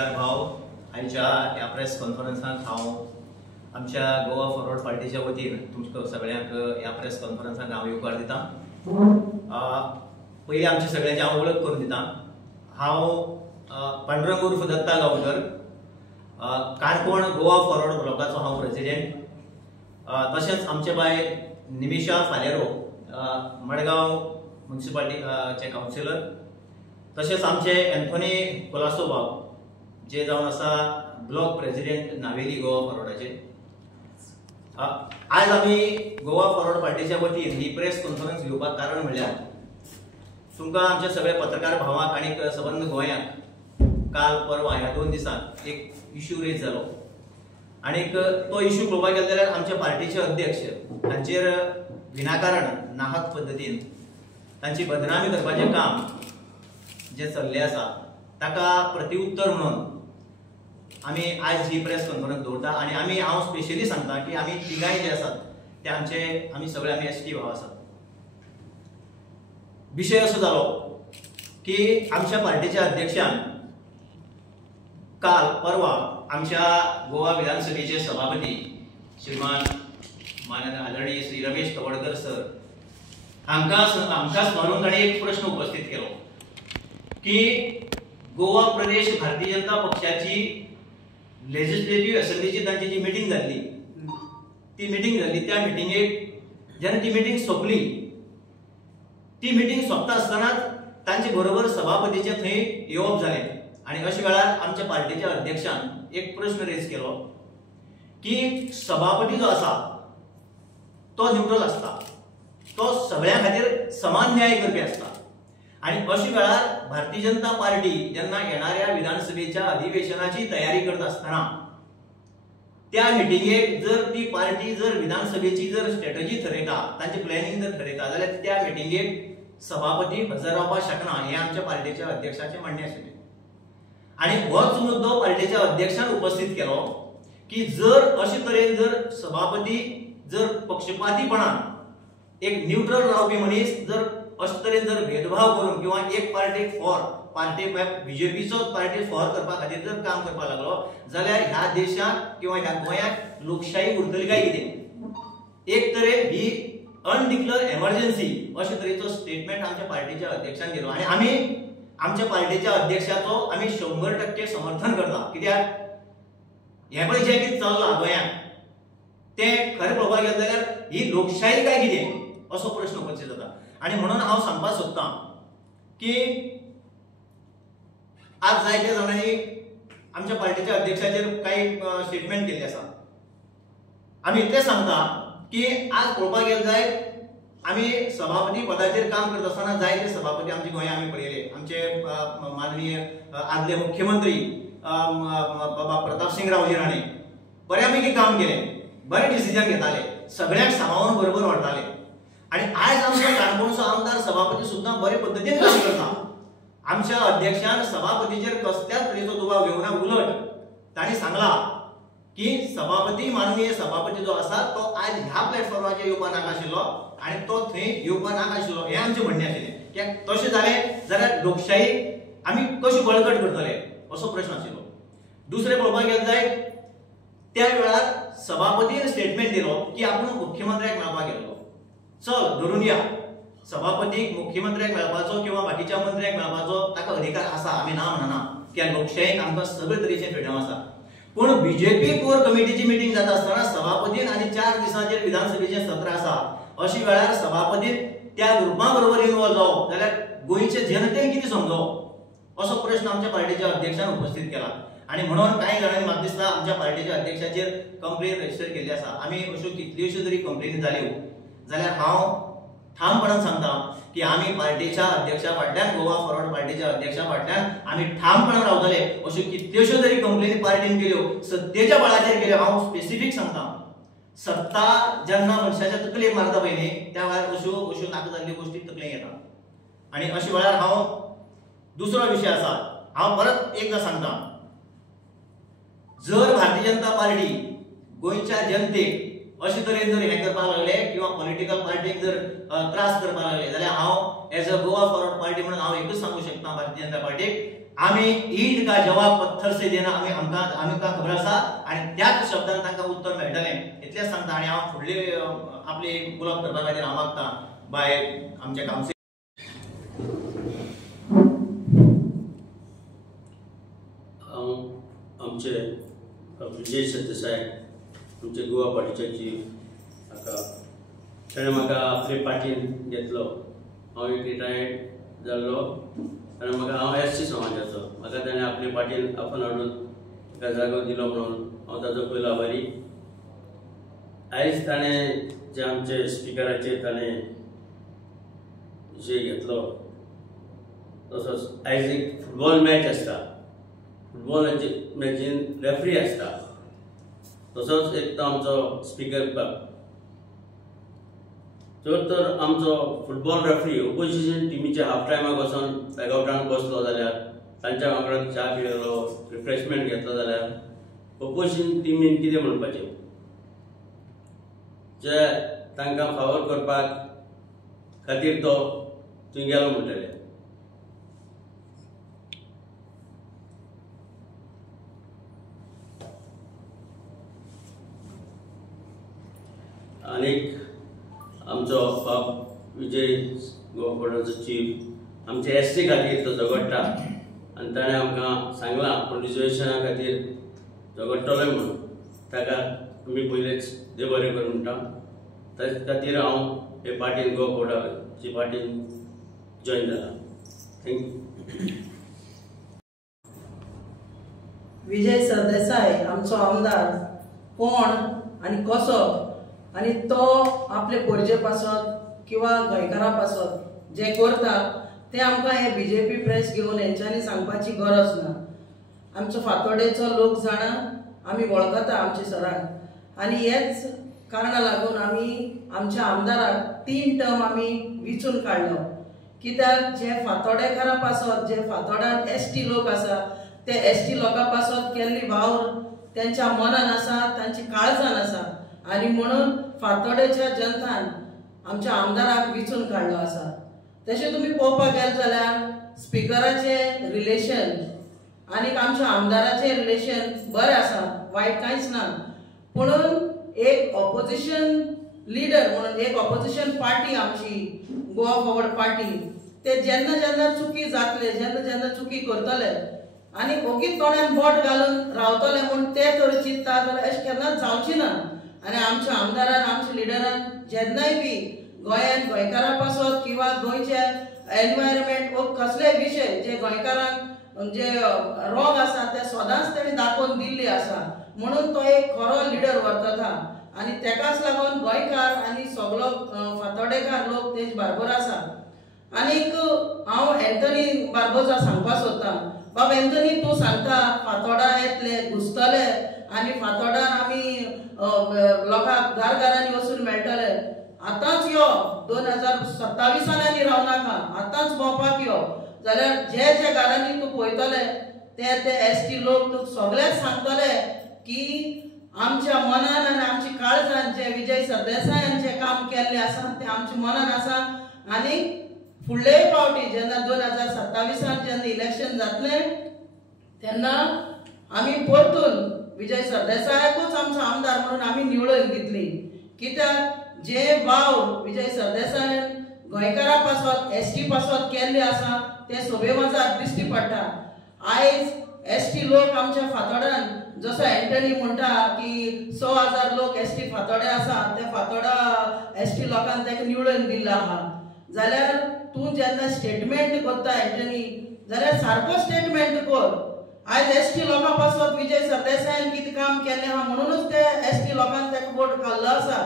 पत्रकार भाव, आयच्या ह्या प्रेस कॉन्फरन्साक हांव आमच्या गोवा फॉरवर्ड पार्टीच्या वतीन तुमकां सगळ्यांक ह्या प्रेस कॉन्फरन्साक हांव येवकार दिता। पयलीं आमच्या सगळ्यांची हांव वळख करून दिता। हांव पांडुरंग उर्फ दत्ता गांवकर, काणकोण गोवा फॉरवर्ड ब्लॉकाचो हांव प्रेसिडेंट। तशेंच आमचे भायर निमिशा फालेरो, मडगांव म्युनिसिपालिटीचे काउन्सिलर। तशेंच आमचे एंथोनी कोलासो भाव, जे जावन आसा ब्लॉक प्रेसिडेंट नावेली गोवा फॉरवर्डाचे। आज आमी गोवा फॉरवर्ड पार्टीच्या वतीन ही प्रेस कॉन्फरन्स घेवपाक कारण म्हणल्यार तुमकां आमच्या सगळ्या पत्रकार भावांक आनी सबंद गोंयांक काल परवा ह्या 2 दिसांक एक इश्यू रेज जालो आनी तो इश्यू पळोवपाक गेलो जाल्यार आमच्या पार्टीचे अध्यक्ष तांचेर विनाकारण नाहक पद्दतीन तांची बदनामी करपाचें काम जे चल्लें आसा ताका प्रत्युत्तर म्हणून आमी आज ही प्रेस कॉन्फरन्स दवरता। आनी हांव स्पेशली सांगता की आमी तिगाय जे आसात ते आमी सगळे एसटी भाव आसात। विशय असो जालो की आमच्या पार्टीच्या अध्यक्षान काल परवा आमच्या गोवा विधानसभेचे सभापती श्रीमान माननीय आदरणीय श्री रमेश कवडकर सर हांकां स्मरून ताणें एक प्रश्न उपस्थित केलो की गोवा प्रदेश भारतीय जनता पक्षाची लेजिस्लेटिव्ह असेंब्लीची तांची जी मिटींग जाल्ली त्या मिटींगेक जेन्ना ती मिटींग सोंपली, ती मिटींग सोंपता आसतनाच तांचे बरोबर सभापतीचे थंय येवप जालें आनी अशा वेळार आमच्या पार्टीच्या अध्यक्षान एक प्रश्न रेज केलो की सभापती जो आसा तो न्यूट्रल आसता, तो सगळ्या खातीर समान न्याय करपी आसता आनी अशा वेळार भारतीय जनता पार्टी जेन्ना येणाऱ्या विधानसभेच्या अधिवेशनाची तयारी करत असताना त्या मिटिंगेक जर ती पार्टी जर विधानसभेची जर स्ट्रॅटेजी ठरयता, तांचे प्लॅनिंग जर ठरयता जाल्यार त्या मिटिंगेक सभापती हजर रावपाक शकना हे आमच्या पार्टीच्या अध्यक्षाचे म्हणणे आशिल्ले। आनी होच मुद्दो पार्टीच्या अध्यक्षान उपस्थित केलो की जर अशे तरेन जर सभापती जर पक्षपातीपणान एक न्यूट्रल रावपी मनीस जर अशे तरेन जर भेदभाव करून किंवा एक पार्टीक फॉर पार्टी बीजेपीचो पार्टी फॉर करपा खातीर जर काम करपाक लागलो जाल्यार ह्या देशाक किंवा ह्या गोंयाक लोकशाही उरतली काय कितें? एक तरेन ही अनडिक्लेअर्ड एमर्जन्सी अशे तरेचो स्टेटमेंट आमच्या पार्टीच्या अध्यक्षान दिलो आनी आमी आमच्या पार्टीच्या अध्यक्षाचो आमी 100% समर्थन करता। कित्याक हे पळय जें कितें चल्लां गोंयांत तें खरें पळोवपाक गेलें जाल्यार ही लोकशाही काय कितें असो प्रश्न उपस्थित जाता। आनी म्हणून हांव सांगपाक सोदतां की आज जायत्या जाणांनी आमच्या पार्टीच्या अध्यक्षाचेर काही स्टेटमेंट केल्ली आसा। आमी इतलें सांगता की आज पळोवपाक गेलें जायत आमी सभापती पदाचेर काम करता आसतना जायते सभापती आमचे गोंयांत आमी पळयले। आमचे माननीय आदले मुख्यमंत्री बाबा प्रताप सिंग रावजी राणे बऱ्यापैकी काम केलें, बरे डिसिजन घेताले, सगळ्यांक सांबाळून बरोबर व्हरताले आनी आज आमच्या काणकोणचो आमदार सभापती सुद्दां बरे पद्दतीन काम करता। आमच्या अध्यक्षान सभापतीचेर कसल्याच तरेचो दुबाव घेवना, उलट तांणी सांगला की सभापती माननीय सभापती जो आसा तो आज ह्या प्लॅटफॉर्माचेर येवपाक नाका आशिल्लो आनी तो थंय येवपाक नाका आशिल्लो हें आमचें म्हणणें आशिल्लें। कित्याक तशें जालें जाल्यार लोकशाही आमी कशी बळकट करतले असो प्रश्न आशिल्लो। दुसरें पळोवपाक गेलें जायत त्या वेळार सभापतीन स्टेटमेंट दिलो की आपूण मुख्यमंत्र्याक मेळपाक गेल्लो। चल धरून या, सभापतीक मुख्यमंत्र्याक मेळपाचो किंवा बाकीच्या मंत्र्याक मेळपाचो ताका अधिकार आसा, आमी ना म्हणना, कित्याक लोकशायेक आमकां सगळे तरेचे फ्रिडम आसा। पूण बीजेपी कोर कमिटीची मिटींग जाता आसतना सभापतीन आनी 4 दिसांचेर विधानसभेचें सत्र आसा, अशा वेळार सभापतीन त्या ग्रुपा बरोबर इन्वॉल्व जावप जाल्यार गोंयचे जनतेक कितें समजोवप असो प्रश्न आमच्या पार्टीच्या अध्यक्षान उपस्थित केला। आनी म्हणून कांय जाणांनी म्हाका दिसता आमच्या पार्टीच्या अध्यक्षाचेर कंप्लेन रजिस्टर केल्ली आसा। आमी अश्यो कितल्योश्यो जरी कंप्लेनी जाल्यो जाल्यार हांव ठामपणान सांगता की आमी पार्टीच्या अध्यक्षा फाटल्यान गोवा फॉरवर्ड पार्टीच्या अध्यक्षा फाटल्यान आमी ठामपणान रावतले। अश्यो कितल्योश्यो जरी कंप्लेनी पार्टीन केल्यो, सत्तेच्या बळाचेर केल्यो, हांव स्पेसिफीक सांगता, सत्ता जेन्ना मनशाच्या तकलेक मारता पळय न्ही त्या वेळार अश्यो नाका जाल्ल्यो गोश्टी तकलेक येता आनी अशा वेळार हांव दुसरो विशय आसा, हांव परत एकदा सांगता, जर भारतीय जनता पार्टी गोंयच्या जनतेक अशे तरेन जर हें करपाक लागले किंवा पॉलिटिकल पार्टीक जर त्रास करपाक लागले जाल्यार हांव as a Goa forward party म्हणून हांव एकूच सांगू शकता भारतीय जनता पार्टीक आम्ही ईद का जवाब पत्थर से देना आम्ही का खबर आसा आणि त्याच शब्दान तांकां उत्तर मेळटलें इतलें सांगता आणि हांव फुडली आपली पुलप करपा खातीर हांव मागता बाय आमचे कावन्सिल आमचे विजय सरदेसाय आमचे गोवा पार्टीचे चीफ ताणें म्हाका आपले पार्टीन घेतलो हांव एक रिटायर्ड जाल्लो आनी म्हाका हांव एसटी समाजाचो म्हाका ताणें आपले पार्टीन आपण हाडून ताका जागो दिलो म्हणून हांव ताजो पयलो आभारी आयज ताणें जे आमचे स्पिकराचेर ताणें विशय घेतलो तसोच आयज एक फुटबॉल मॅच आसता फुटबॉल मॅचीन रेफ्री आसता तसोच एक तो आमचो स्पीकर तर आमचो फुटबॉल रेफ्री ओपोजिशन टिमीच्या हाफ टायमाक वचून बॅकआउटान बसलो जाल्यार तांच्या वांगडा च्या पियलो रिफ्रेशमेंट घेतलो जाल्यार ओपोजिशन टिमीन कितें म्हणपाचें जे तांकां फावोर करपाक खातीर तो थंय गेलो म्हणटले आनीक आमचो बाब विजय गोवा बोर्डाचो चीफ आमचे एसटी खातीर तो झगडटा आनी ताणें आमकां सांगलां पूण रिजर्वेशना खातीर झगडटले म्हणून ताका आमी पयलेच देव बरें कर म्हणटा ताचे खातीर हांव हे पार्टीन गोवा बोर्डाची पार्टीन जॉयन जाला थँक्यू. विजय सरदेसाय आमचो आमदार कोण आनी कसो आनी तो आपले परजे पासत किंवा गोंयकारां पासत जे करता ते आमकां हे बीजेपी प्रेस घेवन हेंच्यांनी सांगपाची गरज ना. आमचो फातोडेचो लोक जाणा आमी वळखता आमचे सराक आनी हेच कारणां लागून आमी आमच्या आमदाराक 3 टर्म आमी विचून काडलो कित्याक जे फातोडेकारां पासत जे फातोड्यान एसटी लोक आसा ते एसटी लोकां पासत केल्ली वावर तेंच्या मनान आसा तांची काळजान आसा आनी म्हणून फातोडेच्या जनतान आमच्या आमदाराक विचून काडलो आसा. तशें तुमी पळोवपाक गेले जाल्यार स्पिकराचे रिलेशन आनी आमच्या आमदाराचे रिलेशन बरें आसा वायट कांयच ना पुणून एक ऑपोजिशन लिडर म्हणून एक ऑपोजिशन पार्टी आमची गोवा फॉरवर्ड पार्टी ते जेन्ना जेन्ना चुकी जातले जेन्ना जेन्ना चुकी करतले आनी ओगीच तोंडान बोट घालून रावतले म्हूण ते तर चिंतता जाल्यार अशें केन्नाच जावचें ना. आनी आमच्या आमदारान आमच्या लिडरान जेन्नाय बी गोंयांत गोंयकारां पासत किंवा गोंयचे एनवायरमेंट वो कसलेय विशय जे गोंयकारांक जे रोग आसा ते सदांच तेणी दाखोवन दिल्ली आसा म्हणून तो एक खरो लिडर वरतता आनी तेकाच लागून गोंयकार आनी सगळो फातोडेकार लोक तेज बरोबर आसा. आनीक हांव एंथनी बार्बोजा सांगपाक सोदतां बाबा एंथनी तूं सांगता फातोडा येतले घुसतले आनी फातोडान आमी लोकांक घरांनी वचून मेळटले आतांच यो 2027 आनी रावनाका आतांच भोंवपाक यो जाल्यार जे जे घरांनी तूं पळयतले ते एसटी लोक तुका सगळेच सांगतले की आमच्या मनान आनी आमच्या काळजान जे विजय सरदेसायान जे काम केल्लें आसा तें आमच्या मनान आसा आनी फुडलेय फावटी जेन्ना 2027 जेन्ना इलेक्शन जातलें तेन्ना आमी परतून विजय सरदेसायाकूच आमचो आमदार म्हणून आमी निवडून दितली कित्याक जे वाव विजय सरदेसायान गोंयकारां पासत एसटी पासत केल्ले आसा ते सोबे मजार दिश्टी पडटा. आयज एसटी लोक आमच्या फातोड्यान जसो एंटनी म्हणटा की 100,000 लोक एसटी फातोडे आसा ते फातोडा एसटी लोकांक ताका निवडून दिल्लो आहा जाल्यार तूं जेन्ना स्टेटमेंट करता एंटनी जाल्यार सारको स्टेटमेंट कर. आयज एसटी लोकां पासत विजय सरदेसायान कितें काम केलें आहा म्हणूनच ते एसटी लोकांक ताका वोट घाल्लो आसा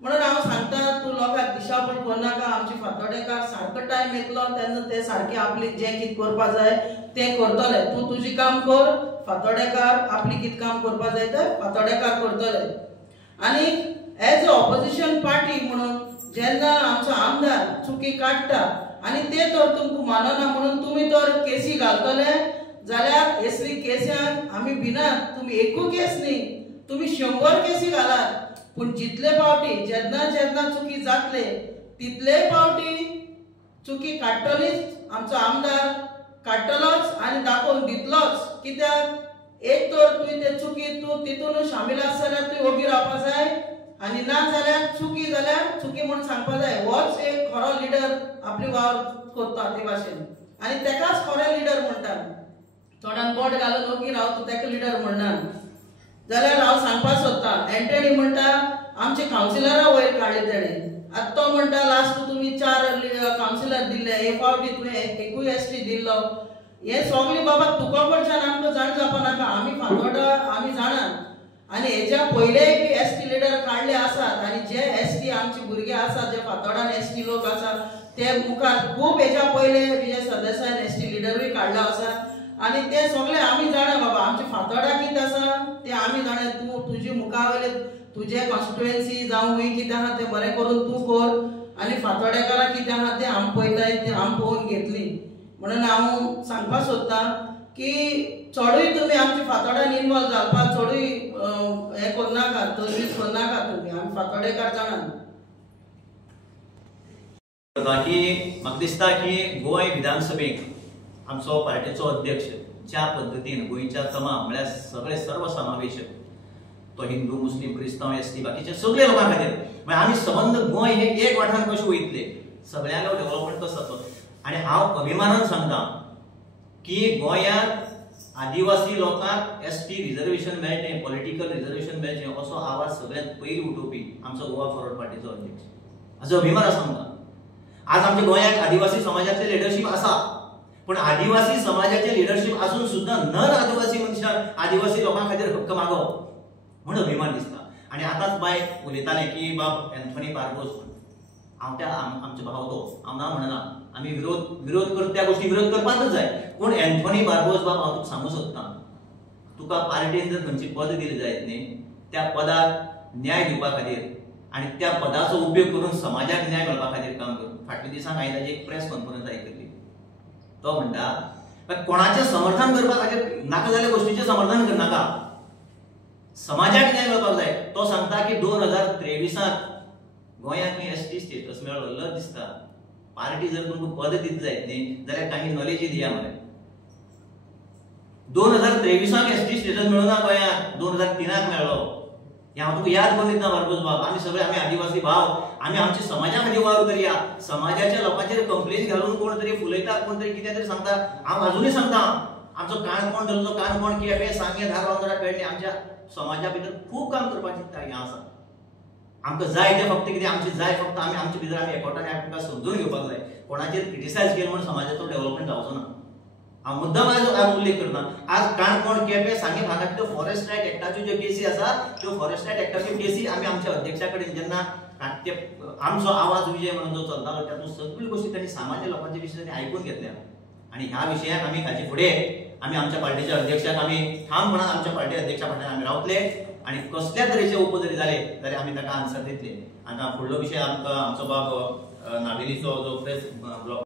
म्हणून हांव सांगता तूं लोकांक दिशाभूल करनाका. आमचे फातोडेकार सारको टायम येतलो तेन्ना ते सारके आपले जें कितें करपा जाय तें करतले. तूं तुजें काम कर फातोडेकार आपली कितें काम करपा जाय तें फातोडेकार करतले. आनी एज अ ऑपोजिशन पार्टी म्हणून जेन्ना आमचो आमदार चुकी काडटा आनी ते तर तुमकां मानना म्हणून तुमी तर केसी घालतले जाल्यार असली केसांक आमी भिनात. तुमी एकू केस न्ही तुमी 100 केसी घालात पूण जितले पावटी जेन्ना जेन्ना चुकी जातले तितले पावटी चुकी काडटलीच आमचो आमदार काडटलोच आनी दाखोवन दितलोच, कित्याक एक तर तुवें ते चुकी तूं तितून शामील आसा जाल्यार तुवें ओगी रावपा जाय, आनी ना जाल्यार चुकी म्हूण सांगपा जाय. होच एक खरो लिडर आपली वावर करता ते भाशेन, आनी तेकाच खरे लिडर म्हणटा. थोड्यान बोट घालून ओगी रावता तेका लिडर म्हणना. जाल्यार हांव सांगपाक सोदतां, एंटनी म्हणटा आमचे कावन्सिलरा वयर काडले तेणे. आतां तो म्हणटा लास्ट तुमी 4 कावन्सिलर दिल्ले, हे फावटी तुवें एकूय एसटी दिल्लो. हे सगळी बाबा तुका कडच्यान आमकां जाण जावपा नाका. आमी फातोर्डा आमी जाणात, आनी हेच्या पयले बी एसटी लिडर काडले आसात, आनी जे एसटी आमचे भुरगे आसात, जे फातोर्डान एसटी लोक आसा ते मुखार खूब हेच्या पयले विजय सरदेसायन एसटी लिडरूय काडलो आसा. आनी ते सगळे आमी जाणा बाबा, आमचे फातोर्डा कितें आसा ते आमी जाणा. तूं तुजी मुखावयले तुजे कॉन्स्टिट्युएन्सी जावं हूंय कितें आहा तें बरें करून तूं कर, आनी फातोर्डेकारां कितें आहा तें आमी पळयताय तें आमी पळोवन घेतली. म्हणून हांव सांगपाक सोदतां की चडूय तुमी आमच्या फातोर्डान इनवॉल्व जावपाक चडूय हें करनाका, तजवीज करनाका तुमी. आमी फातोर्डेकार जाणात. म्हाका दिसता की गोंय विधानसभेक आमचो पार्टीचो अध्यक्ष ज्या पद्दतीन गोंयच्या तमाम म्हळ्यार सगळे सर्वसमावेशक, तो हिंदू मुस्लिम क्रिस्तांव एसटी बाकीचे सगळे लोकां खातीर म्हणजे आमी संबंध गोंय हे एक वाठारान कशें वयतले, सगळ्यांक डेव्हलपमेंट कसो जातलो. आनी हांव अभिमानान सांगतां की गोंयांत आदिवासी लोकांक एसटी रिजर्वेशन मेळचें, पॉलिटिकल रिजर्वेशन मेळचें असो आवाज सगळ्यांत पयलीं उठोवपी आमचो गोवा फॉरवर्ड पार्टीचो अध्यक्ष. हाचो अभिमान सांगता. आज आमच्या गोंयांत आदिवासी समाजाचे लिडरशीप आसा, पण आदिवासी समाजाचे लिडरशीप आसून सुद्धा नन आदिवासी मनशान आदिवासी लोकां खातीर हक्क मागप म्हणून अभिमान दिसता. आनी आतांच बाय उलयताले की बाब एंथनी बार्बोस, हांव आमचो भाव तो हांव ना म्हणना, आमी विरोध करता त्या गोष्टी विरोध करपाकच जाय. पूण एंथनी बार्बोस बाब हांव तुका सांगूं सोदतां, तुका पार्टीन जर खंयची पद दिली जायत न्ही, त्या पदाक न्याय दिवपा खातीर आनी त्या पदाचो उपयोग करून समाजाक न्याय मेळपा खातीर काम कर. फाटल्या दिसांक हांवें ताची एक प्रेस कॉन्फरन्स आयकल्ली. तो म्हणटा कोणाचें समर्थन करपा खातीर नाका जाल्या गोष्टीचें समर्थन करनाका, समाजाक न्याय मेळपाक जाय. तो सांगता की 2023 गोंयांत एसटी स्टेटस मेळ्ळो दिसता. पार्टी जर तुमकां पद दित जायत न्ही जाल्यार काही नॉलेज दिया मरे. 2023 एसटी स्टेटस मेळना गोंयांत, 2003 मेळ्ळो. हे हांव तुका याद करून दिता बार्बोस बाब. आमी सगळे आमी आदिवासी भाव, आमी आमच्या समाजा खातीर वावर करया. समाजाच्या लोकांचेर कंप्लेन घालून कोण तरी फुलयता, कोण तरी कितें तरी सांगता. हांव अजूनय सांगता, आमचो काणकोण धरलो, काणकोण केपें सांगे धारबांदोडा पेडणे, आमच्या समाजा भितर खूब काम करपाची हें आसा. आमकां जाय तें फक्त कितें आमची जाय फक्त आमी आमचे भितर आमी एकवटान आमकां समजून घेवपाक जाय. कोणाचेर क्रिटिसायज केलें म्हणून समाजाचो डेव्हलपमेंट जावचो ना. हांव मुद्दाम आज उल्लेख करना. आज काणकोण केपें सांगे भागांतल्यो फॉरेस्ट रायट एक्टाच्यो ज्यो केसी आसा त्यो फॉरेस्ट रायट एक्टाच्यो केसी आमी आमच्या अध्यक्षा कडेन जेन्ना आमचो आवाज विजय म्हणून जो चलतालो तातूंत सगळ्यो गोश्टी तांणी सामान्य लोकांचे विशीं तांणी आयकून घेतल्या. आनी ह्या विशयाक आमी हाचे फुडें आमी आमच्या पार्टीच्या अध्यक्षाक आमी ठामपणान आमच्या पार्टी अध्यक्षा फाटल्यान आमी रावतले. आनी कसल्या तरेचे उप जरी जाले जाल्यार आमी ताका आन्सर दितले. आनी फुडलो विशय आमकां आमचो बाब नावेलीचो जो प्रेस ब्लॉग